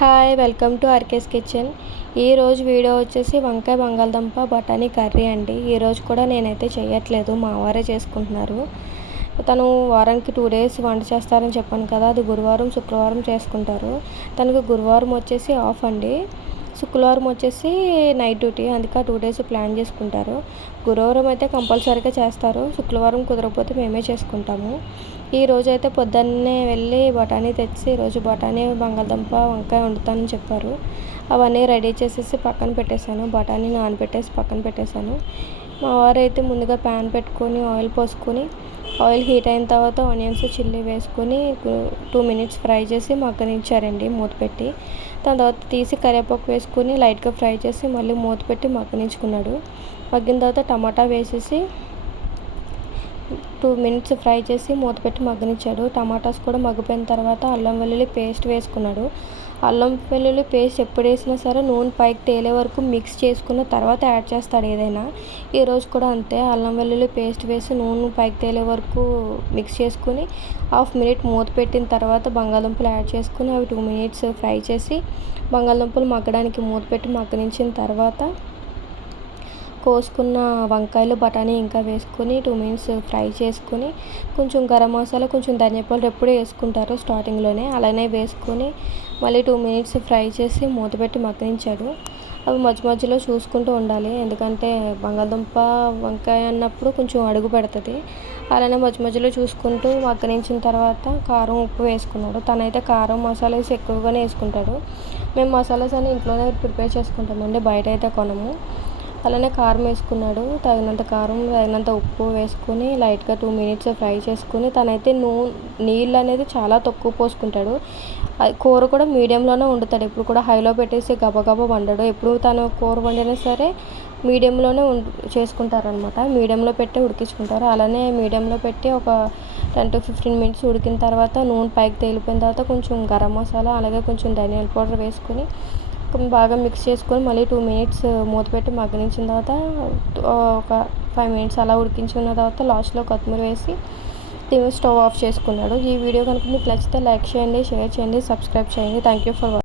Hi welcome to RK's kitchen. ఈరోజు video వచ్చేసి వంకాయ బంగాళదుంప బఠానీ కర్రీ అండి. ఈరోజు కూడా నేనైతే చేయట్లేదు, మా వారే చేసుకుంటున్నారు. తను వారానికి 2 డేస్ వంట చేస్తారని చెప్పాను కదా, అది గురువారం శుక్రవారం చేసుకుంటారు. తనకు గురువారం వచ్చేసి ఆఫ్ అండి, శుక్రవారం వచ్చేసి నైట్ డ్యూటీ, అందుకే 2 డేస్ ప్లాన్ చేసుకుంటారు. గురువారం అయితే కంపల్సరీగా చేస్తారు, శుక్రవారం కుదరకపోతే మేమే చేసుకుంటాము. ఈరోజు అయితే పొద్దున్నే వెళ్ళి బఠానీ తెచ్చి ఈరోజు బఠానీ బంగాళదుంప వంకాయ వండుతానని చెప్పారు. అవన్నీ రెడీ చేసేసి పక్కన పెట్టేశాను, బఠానీ నానబెట్టేసి పక్కన పెట్టేశాను. మా వారైతే ముందుగా ప్యాన్ పెట్టుకొని ఆయిల్ పోసుకొని, ఆయిల్ హీట్ అయిన తర్వాత ఆనియన్స్ చిల్లీ వేసుకొని 2 మినిట్స్ ఫ్రై చేసి మగ్గనిచ్చారండి మూత పెట్టి. దాని తర్వాత తీసి కరివేపాకు వేసుకొని లైట్గా ఫ్రై చేసి మళ్ళీ మూత పెట్టి మగ్గనించుకున్నాడు. మగ్గిన తర్వాత టమాటా వేసేసి 2 మినిట్స్ ఫ్రై చేసి మూత పెట్టి మగ్గనిచ్చాడు. టమాటాస్ కూడా మగ్గిపోయిన తర్వాత అల్లం వెల్లుల్లి పేస్ట్ వేసుకున్నాడు. అల్లం వెల్లుల్లి పేస్ట్ ఎప్పుడు వేసినా సరే నూనె పైకి తేలే వరకు మిక్స్ చేసుకున్న తర్వాత యాడ్ చేస్తాడు ఏదైనా. ఈరోజు కూడా అంతే, అల్లం వెల్లుల్లి పేస్ట్ వేసి నూనె పైకి తేలే వరకు మిక్స్ చేసుకుని 1/2 మినిట్ మూత పెట్టిన తర్వాత బంగాళదుంపలు యాడ్ చేసుకుని అవి 2 మినిట్స్ ఫ్రై చేసి బంగాళదుంపలు మగ్గడానికి మూత పెట్టి మగ్గనించిన తర్వాత కోసుకున్న వంకాయలు బఠానీ ఇంకా వేసుకొని 2 మినిట్స్ ఫ్రై చేసుకొని కొంచెం గరం మసాలా కొంచెం ధనియా పౌడర్ ఎప్పుడూ వేసుకుంటారు స్టార్టింగ్లోనే, అలానే వేసుకొని మళ్ళీ 2 మినిట్స్ ఫ్రై చేసి మూత పెట్టి మగ్గనించాడు. అవి మధ్య మధ్యలో చూసుకుంటూ ఉండాలి, ఎందుకంటే బంగాళదుంప వంకాయ అన్నప్పుడు కొంచెం అడుగు పెడుతుంది. అలానే మధ్య మధ్యలో చూసుకుంటూ మగ్గనించిన తర్వాత కారం ఉప్పు వేసుకున్నాడు. తనైతే కారం మసాలాస్ ఎక్కువగానే వేసుకుంటాడు. మేము మసాలాస్ అన్ని ఇంట్లోనే ప్రిపేర్ చేసుకుంటామండి, బయట అయితే కొనము. అలానే కారం వేసుకున్నాడు, తగినంత కారం తగినంత ఉప్పు వేసుకొని లైట్గా 2 మినిట్స్ ఫ్రై చేసుకుని తనైతే నీళ్ళు అనేది చాలా తక్కువ పోసుకుంటాడు. కూర కూడా మీడియంలోనే వండుతాడు, ఎప్పుడు కూడా హైలో పెట్టేసి గబగబా వండడు. ఎప్పుడు తను కూర వండినా సరే మీడియంలోనే చేసుకుంటారనమాట, మీడియంలో పెట్టి ఉడికించుకుంటారు. అలానే మీడియంలో పెట్టి ఒక 10 to 15 మినిట్స్ ఉడికిన తర్వాత నూనె పైకి తేలిపోయిన తర్వాత కొంచెం గరం మసాలా అలాగే కొంచెం ధనియాల పౌడర్ వేసుకొని బాగా మిక్స్ చేసుకొని మళ్ళీ 2 మినిట్స్ మూత పెట్టి మగ్గనించిన తర్వాత ఒక 5 మినిట్స్ అలా ఉడికించుకున్న తర్వాత లాస్ట్లో కొత్తిమీర వేసి స్టవ్ ఆఫ్ చేసుకున్నాడు. ఈ వీడియో కనుక మీకు నచ్చితే లైక్ చేయండి, షేర్ చేయండి, సబ్స్క్రైబ్ చేయండి. Thank you for watching.